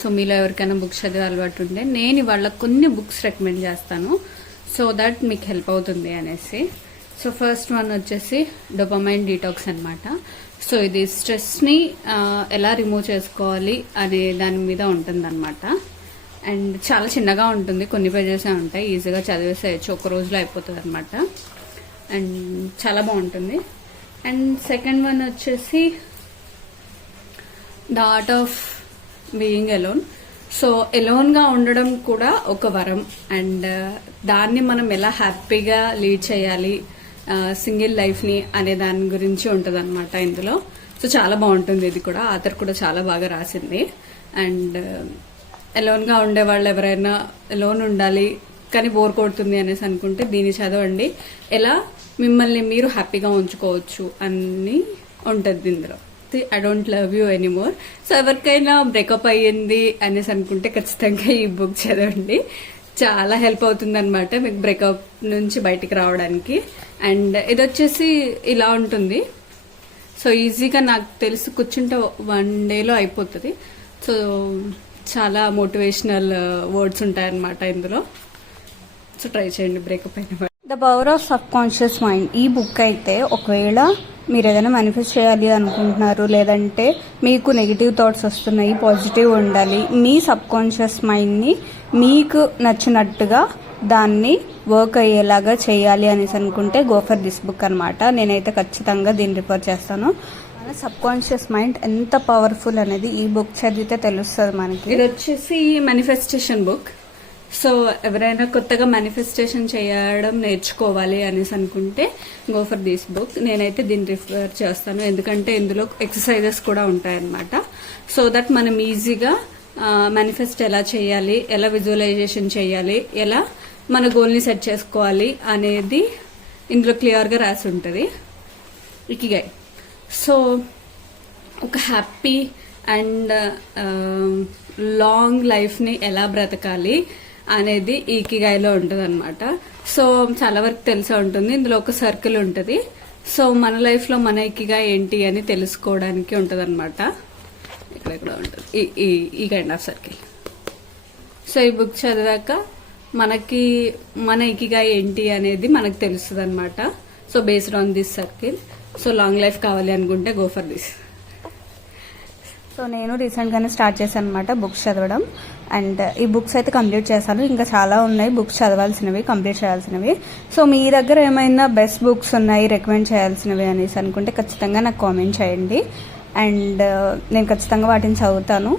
So మీలో ఎవరికైనా books చదివే అలవాటు ఉంటే నేను ఇవాళ కొన్ని బుక్స్ రికమెండ్ చేస్తాను, సో దట్ మీకు హెల్ప్ అవుతుంది అనేసి. సో ఫస్ట్ వన్ వచ్చేసి డోపమైన్ డీటాక్స్ అనమాట. సో ఇది స్ట్రెస్ని ఎలా రిమూవ్ చేసుకోవాలి అనే దాని మీద ఉంటుంది అనమాట. అండ్ చాలా చిన్నగా ఉంటుంది, కొన్ని పేజెసే ఉంటాయి, ఈజీగా చదివేసేయచ్చు, ఒక రోజులో అయిపోతుంది అనమాట. అండ్ చాలా బాగుంటుంది. అండ్ సెకండ్ వన్ వచ్చేసి the art of being alone. So ఎలోన్గా ఉండడం కూడా ఒక వరం, అండ్ దాన్ని మనం ఎలా హ్యాపీగా లీడ్ చేయాలి, సింగిల్ లైఫ్ని అనే దాని గురించి ఉంటుంది అనమాట ఇందులో. సో చాలా బాగుంటుంది, ఇది కూడా ఆథర్ కూడా చాలా బాగా రాసింది. అండ్ ఎలోన్గా ఉండే వాళ్ళు ఎవరైనా ఎలోన్ ఉండాలి కానీ బోర్ కొడుతుంది అనేసి అనుకుంటే దీన్ని చదవండి, ఎలా మిమ్మల్ని మీరు హ్యాపీగా ఉంచుకోవచ్చు అని ఉంటుంది ఇందులో. I don't love you anymore. So ఎవరికైనా బ్రేకప్ అయ్యింది అనేసి అనుకుంటే ఖచ్చితంగా ఈ బుక్ చదవండి, చాలా హెల్ప్ అవుతుంది అనమాట మీకు బ్రేకప్ నుంచి బయటికి రావడానికి. అండ్ ఇది వచ్చేసి ఇలా ఉంటుంది, సో ఈజీగా నాకు తెలిసి కూర్చుంటే 1 డేలో అయిపోతుంది. సో చాలా మోటివేషనల్ వర్డ్స్ ఉంటాయన్నమాట ఇందులో. సో ట్రై చేయండి బ్రేకప్ అయిన. The power of sub conscious mind. ఈ బుక్ అయితే ఒకవేళ మీరు ఏదైనా మేనిఫెస్ట్ చేయాలి అనుకుంటున్నారు, లేదంటే మీకు నెగిటివ్ థాట్స్ వస్తున్నాయి, పాజిటివ్ ఉండాలి, మీ సబ్ కాన్షియస్ మైండ్ని మీకు నచ్చినట్టుగా దాన్ని వర్క్ అయ్యేలాగా చేయాలి అనేసి అనుకుంటే గో ఫర్ దిస్ బుక్ అనమాట. నేనైతే ఖచ్చితంగా దీన్ని రిఫర్ చేస్తాను. మన సబ్ కాన్షియస్ మైండ్ ఎంత పవర్ఫుల్ అనేది ఈ బుక్ చదివితే తెలుస్తుంది మనకి. ఇది వచ్చేసి మేనిఫెస్టేషన్ బుక్. సో ఎవరైనా కొత్తగా మేనిఫెస్టేషన్ చేయడం నేర్చుకోవాలి అనేసి అనుకుంటే గో ఫర్ దిస్ బుక్. నేనైతే దీన్ని రిఫర్ చేస్తాను, ఎందుకంటే ఇందులో ఎక్సర్సైజెస్ కూడా ఉంటాయన్నమాట. సో దట్ మనం ఈజీగా మేనిఫెస్ట్ ఎలా చేయాలి, ఎలా విజువలైజేషన్ చేయాలి, ఎలా మన గోల్ని సెట్ చేసుకోవాలి అనేది ఇందులో క్లియర్గా రాసి ఉంటుంది. ఇకిగై. సో ఒక హ్యాపీ అండ్ లాంగ్ లైఫ్ని ఎలా బ్రతకాలి అనేది ఈ ఇకిగైలో ఉంటుంది అనమాట. సో చాలా వరకు తెలిసే ఉంటుంది, ఇందులో ఒక సర్కిల్ ఉంటుంది. సో మన లైఫ్లో మన ఇకిగై ఏంటి అని తెలుసుకోవడానికి ఉంటుంది అనమాట. ఇక్కడ ఉంటుంది ఈ కైండ్ ఆఫ్ సర్కిల్. సో ఈ బుక్ చదివాక మనకి మన ఇకిగై ఏంటి అనేది మనకు తెలుస్తుంది అనమాట. So based on this circle. So long life కావాలి అనుకుంటే గో ఫర్ దిస్. సో నేను రీసెంట్గానే స్టార్ట్ చేశాను అనమాట బుక్స్ చదవడం. అండ్ ఈ బుక్స్ అయితే కంప్లీట్ చేశాను, ఇంకా చాలా ఉన్నాయి బుక్స్ చదవాల్సినవి, కంప్లీట్ చేయాల్సినవి. సో మీ దగ్గర ఏమైనా బెస్ట్ బుక్స్ ఉన్నాయి రికమెండ్ చేయాల్సినవి అనేసి అనుకుంటే ఖచ్చితంగా నాకు కామెంట్ చేయండి, అండ్ నేను ఖచ్చితంగా వాటిని చదువుతాను.